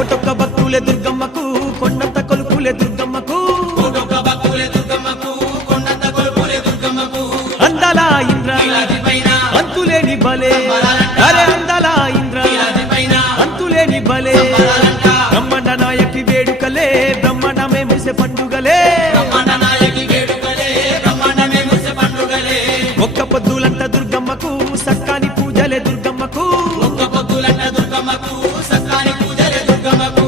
కోటొక్క భక్తులే దుర్గమ్మకు కొండంత కొలుపులే దుర్గమ్మకు కోటొక్క భక్తులే దుర్గమ్మకు కొండంత కొలుపులే దుర్గమ్మకు అందాల ఇంద్ర అంతులేని బలే అరే అందాల ఇంద్ర అంతులేని బలే బ్రహ్మాండ నాయకి వేడుకలే బ్రహ్మాండమే మురిసే పండుగలే ఒక్క పొద్దులంట దుర్గమ్మకు సక్కాని పూజలే దుర్గమ్మకు ఒక్క పొద్దులంట దుర్గమ్మకు సక్కాని పూజలే దుర్గమ్మకు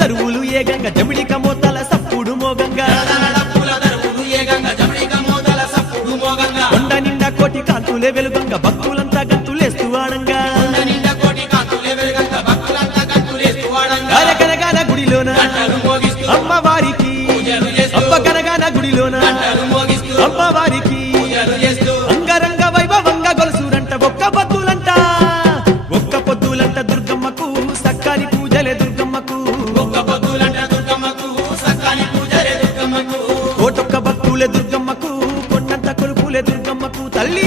దరువులు ఏ గంగ జమిడిక మోతల సప్పుడు మోగంగా కొండ నిండా కోటి కాంతులే వెలుగంగా భక్తులంతా గంతులేస్తూ ఆడంగా కనగాన గుడిలోన అమ్మవారికి అమ్మ కనగాన గుడిలోన అమ్మవారికి అంగరంగ వైభవంగా గొలుసురంట ఒక్క పొద్దులంట దుర్గమ్మకు సక్కాని పూజలే దుర్గమ్మకు కోటొక్క భక్తులే దుర్గమ్మకు కొండంత కొలుపులే దుర్గమ్మకు తల్లి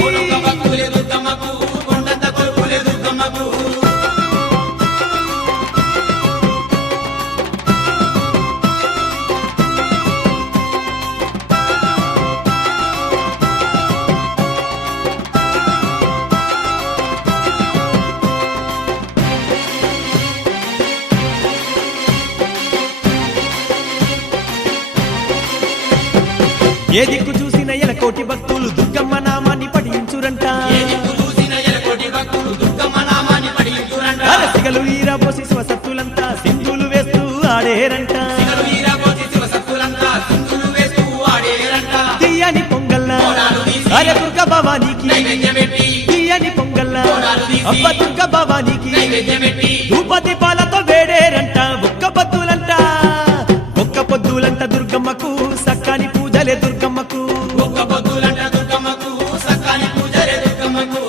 ఏ దిక్కు చూసిన ఎలకోటి భక్తులు దుర్గమ్మ నామాన్ని పఠించురంట సిగలు ఈరబోసి స్వసత్తులంతా సింధులు వేస్తూ ఆడేరంట తీయని పొంగల్లా అరే దుర్గ భవానికి తీయని పొంగల్లా అబ్బ దుర్గ భవానికి ధూపతి పాలతో వేడేరంట ఒక్క పొద్దులంట దుర్గమ్మకు సక్కాని పూజలే దుర్గమ్మకు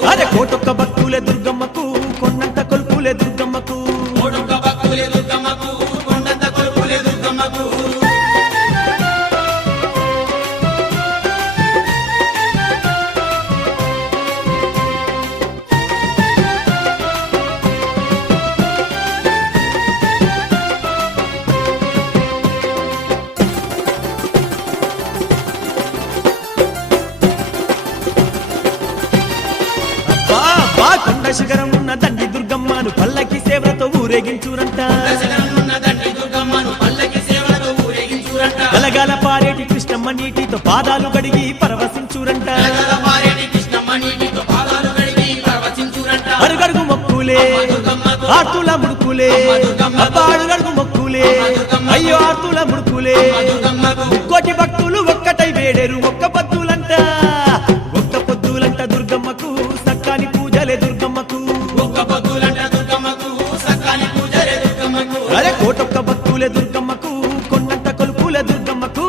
అరే కోటొక్క భక్తులే దుర్గమ్మకు కొండంత కొలుపులే దుర్గమ్మకు కొండ శిఖరం ఉన్న దండి దుర్గమ్మను పల్లకి సేవలతో ఊరేగించురంట గలగాల పారేటి కృష్ణమ్మ నీటితో పాదాలు గడిగి పరవశించురంట అడుగడుగు మొక్కులే ఆర్తుల ముడుకులే అడుగడుగు మొక్కులే అయ్యో ఆర్తుల ముడుకులే కోటి భక్తులు ఒక్కటై వేడేరు ఒక్క పొద్దులంట దుర్గమ్మకు సక్కాని పూజలే దుర్గమ్మకు అరే కోటొక్క భక్తులే దుర్గమ్మకు కొండంత కొలుపులే దుర్గమ్మకు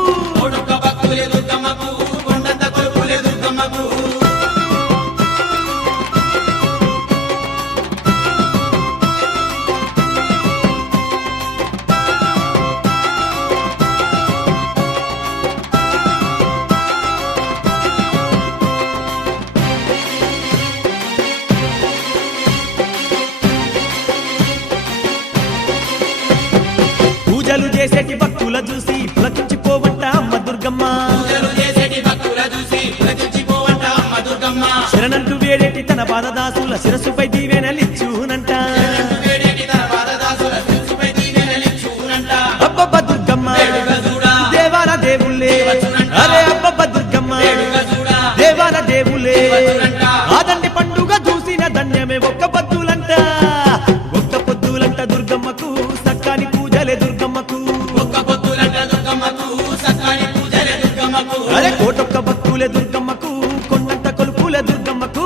పూజలు చేసేటి భక్తుల చూసి పులకించిపోవంట అమ్మ దుర్గమ్మ శరణంటూ వేడేటి తన పాదదాసుల శిరస్సుపై దీవెనలిచ్చునంట అబ్బబ్బ దుర్గమ్మ దేవాల దేవుళ్ళే అరే అబ్బబ్బ దుర్గమ్మ దేవాల దేవుళ్ళే ఆదండి పండుగ చూసిన ధన్యమే ఒక్క పొద్దులంట దుర్గమ్మకు సక్కాని పూజలే దుర్గమ్మకు అరే కోటొక్క భక్తులే దుర్గమ్మకు కొండంత కొలుపులే దుర్గమ్మకు